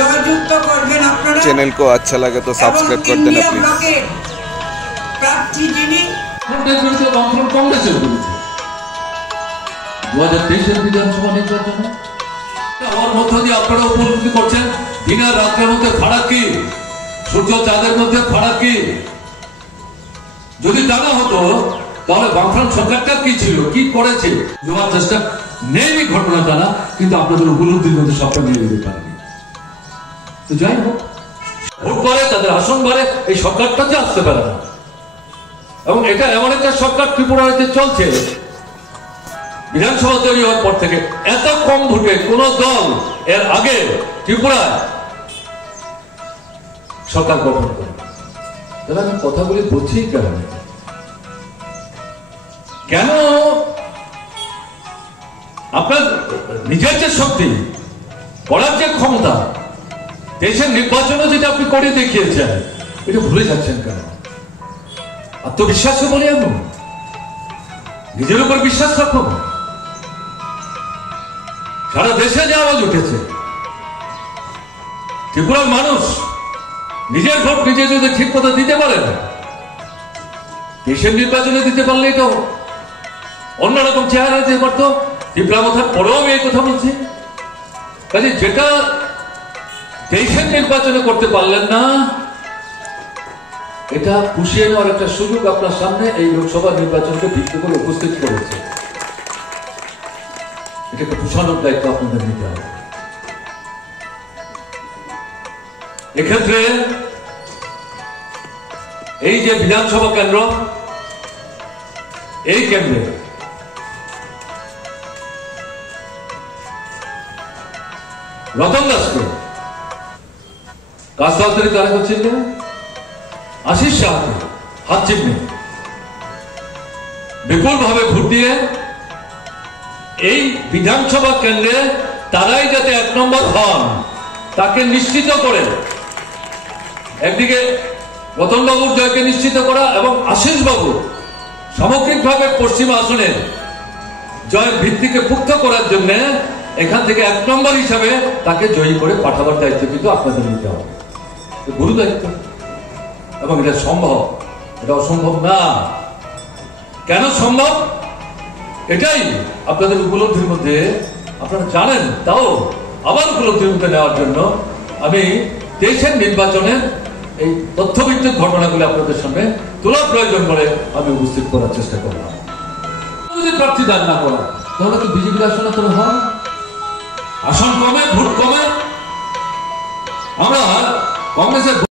জয়যুক্ত করবেন আপনারা। चैनल को अच्छा लगे तो सब्सक्राइब कर देना प्लीज। প্রার্থী যিনি কংগ্রেসের বিরুদ্ধে 2023-এর বিধানসভা নির্বাচনে আমার মধ্য দিয়ে আপনারা উপলব্ধি করছেন দিন আর রাতের মধ্যে ফারাক কি, সূর্য চাঁদের মধ্যে ফারাক কি। যদি জানা হতো তাহলে বামফ্রন্ট সরকারটা কি ছিল, কি করেছে, দেওয়ার চেষ্টা নেই ঘটনা জানা, কিন্তু আপনাদের উপলব্ধির মধ্যে সবটা নিয়ে যেতে পারেনি। তো যাই হোক, ভোট করে তাদের আসন বাড়ে, এই সরকারটাতে আসতে পারে না। এবং এটা এমন একটা সরকার ত্রিপুরাতে চলছে, বিধানসভা তৈরি হওয়ার পর থেকে এত কম ভোটে কোন দল এর আগে ত্রিপুরায় সরকার গঠন করে। তাহলে আমি কথাগুলি বলছি কেন আপনার নিজের যে শক্তি, করার যে ক্ষমতা, দেশের নির্বাচনে যেটা আপনি করে দেখিয়েছেন, এটা ভুলে যাচ্ছেন কেন? আত্মবিশ্বাসে বলি আমি, নিজের উপর বিশ্বাস রাখুন। সারা দেশে যে আওয়াজ উঠেছে, ত্রিপুরার মানুষ নিজের ভোট নিজে যদি ঠিক মতো দিতে পারেন, দেশের নির্বাচনে দিতে পারলেই তো অন্যরকম চেহারা দিতে পারতো। ত্রিপুরা কথার পরেও আমি এই কথা বলছি, কাজে যেটা দেশের নির্বাচনে করতে পারলেন না, এটা পুষিয়ে নেওয়ার একটা সুযোগ আপনার সামনে এই লোকসভা নির্বাচনকে ভিত্তি করে উপস্থিত করেছে। এটাকে পুষানোর দায়িত্ব আপনাদের নিতে হবে। এক্ষেত্রে এই যে বিধানসভা কেন্দ্র, এই কেন্দ্রে রতন দাসকে কাজ তাড়াতাড়ি তারা করছেন কেন, আশিস শাহকে হাত চিহ্নে বিপুল ভাবে ভোট দিয়ে এই বিধানসভা কেন্দ্রে তারাই যাতে 1 নম্বর হন, তাকে নিশ্চিত করে একদিকে রতন বাবুর জয়কে নিশ্চিত করা এবং আশিস বাবু সামগ্রিকভাবে পশ্চিম আসনের জয়ের ভিত্তিকে পুক্ত করার জন্য এখান থেকে 1 নম্বর হিসাবে তাকে জয়ী করে পাঠাবার দায়িত্ব কিন্তু আপনাদের নিতে হবে, গুরু দায়িত্ব। এবং এটা সম্ভব, এটা অসম্ভব না। কেন সম্ভব? এটাই আপনাদের উপলব্ধির মধ্যে আপনারা জানেন, তাও আবার উপলব্ধির মধ্যে নেওয়ার জন্য আমি দেশের নির্বাচনের এই তথ্যভিত্তিক ঘটনাগুলি আপনাদের সামনে তোলা প্রয়োজন বলে আমি উপস্থিত করার চেষ্টা করলাম। যদি প্রার্থী দান না করা, তাহলে তো বিজেপির আসনে তো হয়, আসন কমে, ভোট কমে। আমরা কংগ্রেসের